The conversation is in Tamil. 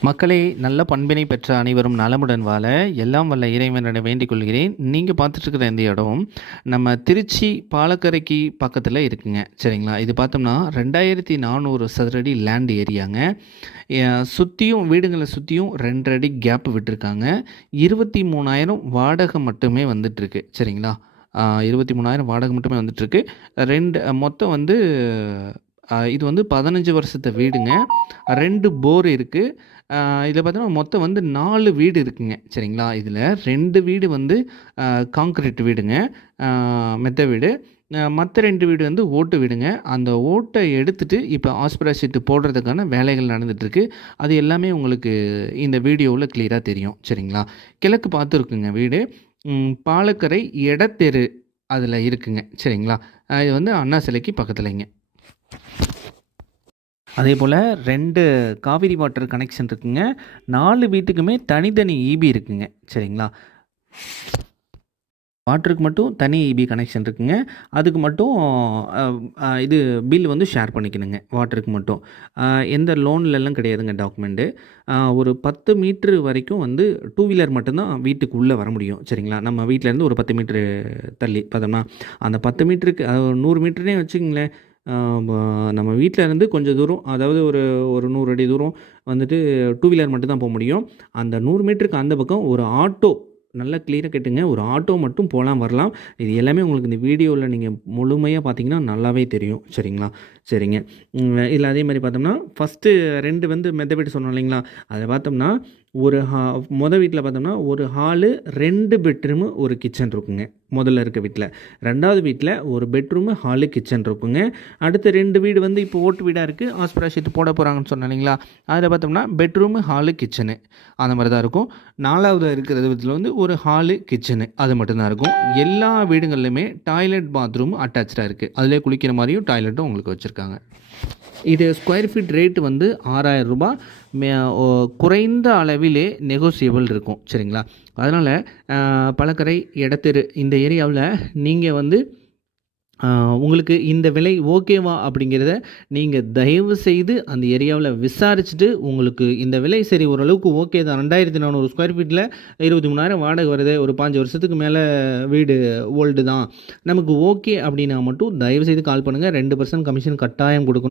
மக்களே நல்ல பண்பினை பெற்ற அனைவரும் நலமுடன் வாழ எல்லாம் வல்ல இறைவனிட வேண்டிக் கொள்கிறேன். நீங்கள் பார்த்துட்டு இருக்கிற இந்த இடம் நம்ம திருச்சி பாலக்கரைக்கு பக்கத்தில் இருக்குங்க. சரிங்களா? இது பார்த்தோம்னா ரெண்டாயிரத்தி நானூறு சதுரடி லேண்ட் ஏரியாங்க சுற்றியும் வீடுங்களை சுற்றியும் ரெண்டு அடி கேப் விட்டுருக்காங்க. இருபத்தி மூணாயிரம் வாடகை மட்டுமே வந்துட்டுருக்கு. சரிங்களா? இருபத்தி மூணாயிரம் வாடகை மட்டுமே வந்துட்டுருக்கு. ரெண்டு மொத்தம் வந்து இது வந்து பதினஞ்சு வருஷத்து வீடுங்க. ரெண்டு போர் இருக்குது இதில் பார்த்தோன்னா மொத்தம் வந்து நாலு வீடு இருக்குங்க. சரிங்களா? இதில் ரெண்டு வீடு வந்து காங்கிரீட் வீடுங்க. மெத்த வீடு. மற்ற ரெண்டு வீடு வந்து ஓட்டு வீடுங்க. அந்த ஓட்டை எடுத்துகிட்டு இப்போ ஆஸ்பிரா சீட்டு போடுறதுக்கான வேலைகள் நடந்துகிட்ருக்கு அது எல்லாமே உங்களுக்கு இந்த வீடியோவில் கிளியராக தெரியும். சரிங்களா? கிழக்கு பார்த்துருக்குங்க வீடு. பாலக்கரை எடத்தெரு அதில் இருக்குங்க. சரிங்களா? இது வந்து அண்ணா சிலைக்கு பக்கத்துலைங்க. அதே போல் ரெண்டு காவிரி வாட்டர் கனெக்ஷன் இருக்குங்க. நாலு வீட்டுக்குமே தனித்தனி ஈபி இருக்குங்க. சரிங்களா? வாட்டருக்கு மட்டும் தனி ஈபி கனெக்ஷன் இருக்குங்க. அதுக்கு மட்டும் இது பில் வந்து ஷேர் பண்ணிக்கணுங்க. வாட்டருக்கு மட்டும். எந்த லோன்லலாம் கிடையாதுங்க டாக்குமெண்ட்டு ஒரு பத்து மீட்ரு வரைக்கும் வந்து டூ வீலர் மட்டும்தான் வீட்டுக்கு உள்ளே வர முடியும். சரிங்களா? நம்ம வீட்டிலேருந்து ஒரு பத்து மீட்ரு தள்ளி பார்த்தோம்னா. அந்த பத்து மீட்டருக்கு அது ஒரு நூறு மீட்டர்னே வச்சுக்கங்களேன். நம்ம வீட்டில் இருந்து கொஞ்சம் தூரம் அதாவது ஒரு ஒரு நூறு அடி தூரம் வந்துட்டு டூ வீலர் மட்டும் தான் போக முடியும். அந்த நூறு மீட்டருக்கு அந்த பக்கம் ஒரு ஆட்டோ நல்லா கிளியராக கேட்டுங்க ஒரு ஆட்டோ மட்டும் போகலாம் வரலாம். இது எல்லாமே உங்களுக்கு இந்த வீடியோவில் நீங்கள் முழுமையாக பார்த்தீங்கன்னா நல்லாவே தெரியும். சரிங்களா? சரிங்க. இல்லை அதே மாதிரி பார்த்தோம்னா ஃபஸ்ட்டு ரெண்டு வந்து மெத்த சொன்னோம் இல்லைங்களா? அதை பார்த்தோம்னா ஒரு ஹா மொதல் வீட்டில் பார்த்தோம்னா ஒரு ஹாலு ரெண்டு பெட்ரூமு ஒரு கிச்சன் இருக்குங்க. முதல்ல இருக்க வீட்டில் ரெண்டாவது வீட்டில் ஒரு பெட்ரூமு ஹாலு கிச்சன் இருக்குங்க. அடுத்த ரெண்டு வீடு வந்து இப்போ ஓட்டு வீடாக இருக்குது ஆஸ்பிரா ஷீட் போட போகிறாங்கன்னு சொன்னேன் இல்லைங்களா? அதில் பார்த்தோம்னா பெட்ரூமு ஹாலு கிச்சனு அந்த மாதிரி தான் இருக்கும். நாலாவது இருக்கிற விதத்தில் வந்து ஒரு ஹாலு கிச்சனு அது மட்டும்தான் இருக்கும். எல்லா வீடுகள்லையுமே டாய்லெட் பாத்ரூம் அட்டாச்சாக இருக்குது அதிலே குளிக்கிற மாதிரியும் டாய்லெட்டும் உங்களுக்கு வச்சுருக்காங்க. இது ஸ்கொயர் ஃபீட் ரேட்டு வந்து ஆறாயிரம் ரூபாய். மே குறைந்த அளவில் நெகோசியபிள் இருக்கும் சரிங்களா? அதனால் பழக்கரை இடத்தெரு இந்த ஏரியாவில் நீங்கள் வந்து உங்களுக்கு இந்த விலை ஓகேவா அப்படிங்கிறத நீங்கள் தயவு செய்து அந்த ஏரியாவில் விசாரிச்சுட்டு உங்களுக்கு இந்த விலை சரி ஓரளவுக்கு ஓகே தான். ரெண்டாயிரத்தி நானூறு ஸ்கொயர் ஃபீட்டில் இருபத்தி மூணாயிரம் வாடகை வருது. ஒரு பாஞ்சு வருஷத்துக்கு மேலே வீடு ஓல்டு தான். நமக்கு ஓகே அப்படின்னா மட்டும் தயவு செய்து கால் பண்ணுங்கள் ரெண்டு பர்சன்ட் கமிஷன் கட்டாயம் கொடுக்கணும்.